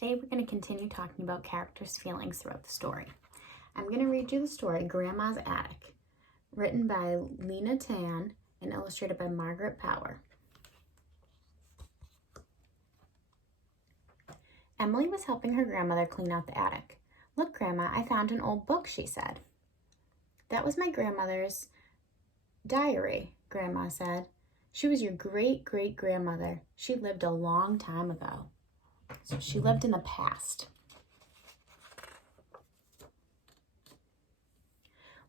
Today we're going to continue talking about characters' feelings throughout the story. I'm going to read you the story, Grandma's Attic, written by Lena Tan and illustrated by Margaret Power. Emily was helping her grandmother clean out the attic. "Look, Grandma, I found an old book," she said. "That was my grandmother's diary," Grandma said. "She was your great-great-grandmother. She lived a long time ago." So she lived in the past.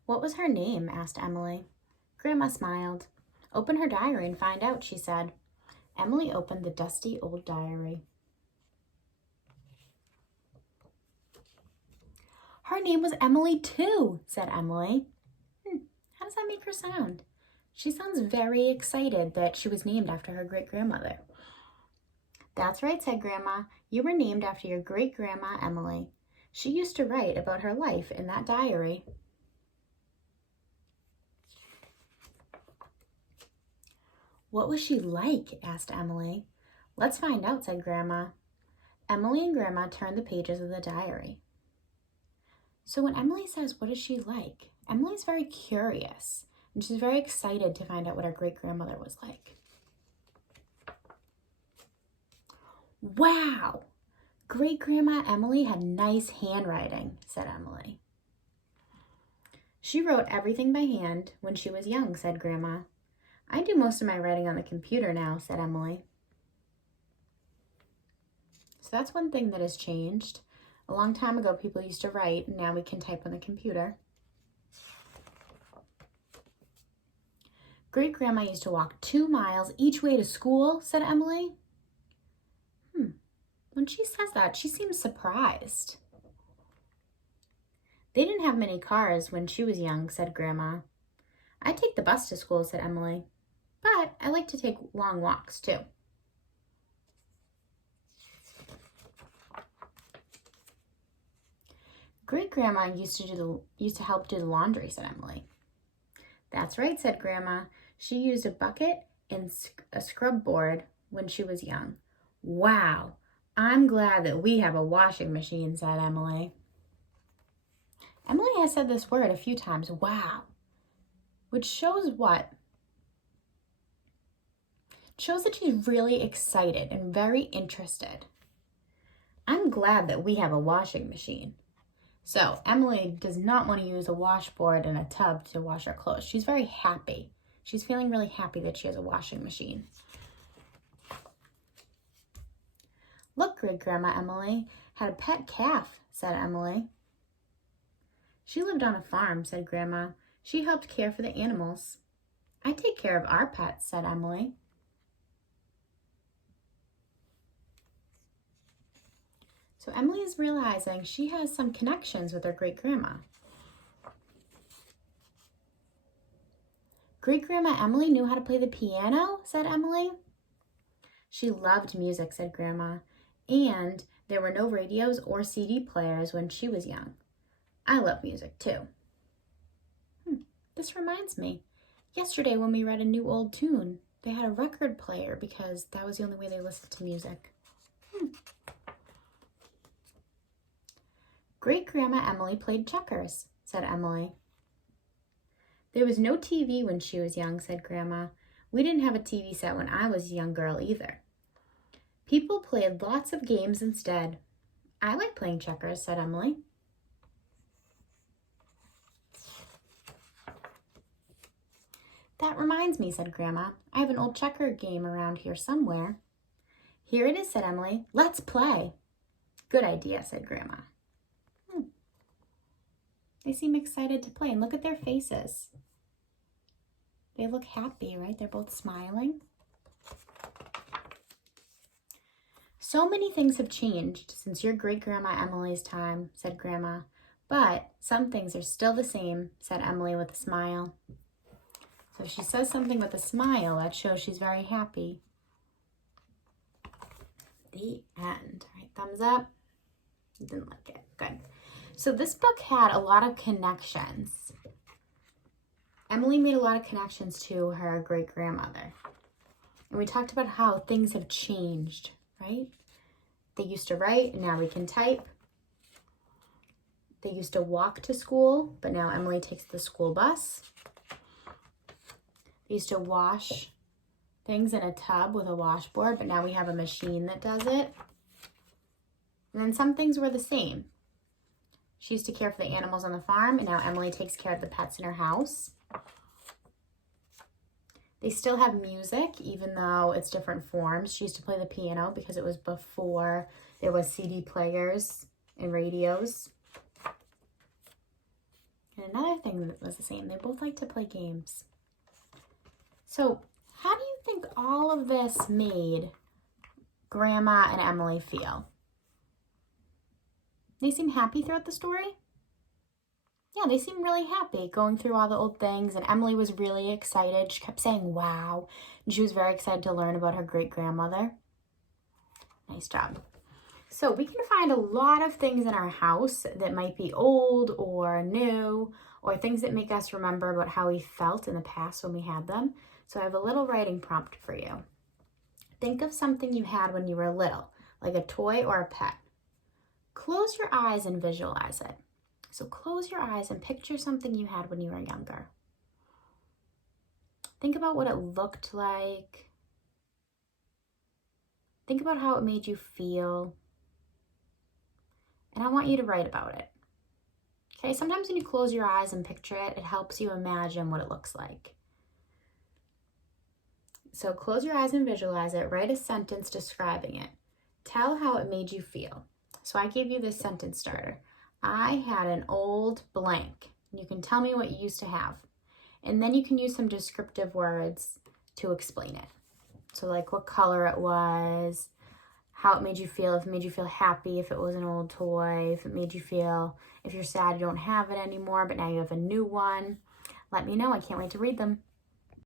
"What was her name?" asked Emily. Grandma smiled. "Open her diary and find out," she said. Emily opened the dusty old diary. "Her name was Emily too," said Emily. How does that make her sound? She sounds very excited that she was named after her great-grandmother. "That's right," said Grandma. "You were named after your great-grandma Emily. She used to write about her life in that diary." "What was she like?" asked Emily. "Let's find out," said Grandma. Emily and Grandma turned the pages of the diary. So when Emily says, "What is she like?" Emily's very curious, and she's very excited to find out what her great-grandmother was like. "Wow! Great-grandma Emily had nice handwriting," said Emily. "She wrote everything by hand when she was young," said Grandma. "I do most of my writing on the computer now," said Emily. So that's one thing that has changed. A long time ago, people used to write, and now we can type on the computer. "Great-grandma used to walk 2 miles each way to school," said Emily. When she says that, she seems surprised. "They didn't have many cars when she was young," said Grandma. "I take the bus to school," said Emily. "But I like to take long walks too." "Great-grandma used to help do the laundry," said Emily. "That's right," said Grandma. "She used a bucket and a scrub board when she was young." "Wow, I'm glad that we have a washing machine," said Emily. Emily has said this word a few times, wow, which shows what? It shows that she's really excited and very interested. "I'm glad that we have a washing machine." So Emily does not want to use a washboard and a tub to wash her clothes. She's very happy. She's feeling really happy that she has a washing machine. "Look, Great-grandma Emily had a pet calf," said Emily. "She lived on a farm," said Grandma. "She helped care for the animals." "I take care of our pets," said Emily. So Emily is realizing she has some connections with her great-grandma. "Great-grandma Emily knew how to play the piano," said Emily. "She loved music," said Grandma. "And there were no radios or CD players when she was young. I love music too." This reminds me. Yesterday when we read a new old tune, they had a record player because that was the only way they listened to music. "Great-grandma Emily played checkers," said Emily. "There was no TV when she was young," said Grandma. "We didn't have a TV set when I was a young girl either. People played lots of games instead." "I like playing checkers," said Emily. "That reminds me," said Grandma. "I have an old checker game around here somewhere." "Here it is," said Emily. "Let's play." "Good idea," said Grandma. They seem excited to play, and look at their faces. They look happy, right? They're both smiling. "So many things have changed since your great-grandma Emily's time," said Grandma. "But some things are still the same," said Emily with a smile. So if she says something with a smile, that shows she's very happy. The end. All right, thumbs up. You didn't like it. Good. So this book had a lot of connections. Emily made a lot of connections to her great-grandmother. And we talked about how things have changed, right? They used to write, and now we can type. They used to walk to school, but now Emily takes the school bus. They used to wash things in a tub with a washboard, but now we have a machine that does it. And then some things were the same. She used to care for the animals on the farm, and now Emily takes care of the pets in her house. They still have music, even though it's different forms. She used to play the piano because it was before there was CD players and radios. And another thing that was the same, they both like to play games. So how do you think all of this made Grandma and Emily feel? They seem happy throughout the story? Yeah, they seem really happy going through all the old things, and Emily was really excited. She kept saying, wow, and she was very excited to learn about her great-grandmother. Nice job. So we can find a lot of things in our house that might be old or new, or things that make us remember about how we felt in the past when we had them. So I have a little writing prompt for you. Think of something you had when you were little, like a toy or a pet. Close your eyes and visualize it. So close your eyes and picture something you had when you were younger. Think about what it looked like. Think about how it made you feel. And I want you to write about it. Okay, sometimes when you close your eyes and picture it, it helps you imagine what it looks like. So close your eyes and visualize it. Write a sentence describing it. Tell how it made you feel. So I gave you this sentence starter. I had an old blank. You can tell me what you used to have. And then you can use some descriptive words to explain it. So like what color it was, how it made you feel, if it made you feel happy, if it was an old toy, if it made you feel, if you're sad you don't have it anymore, but now you have a new one. Let me know. I can't wait to read them.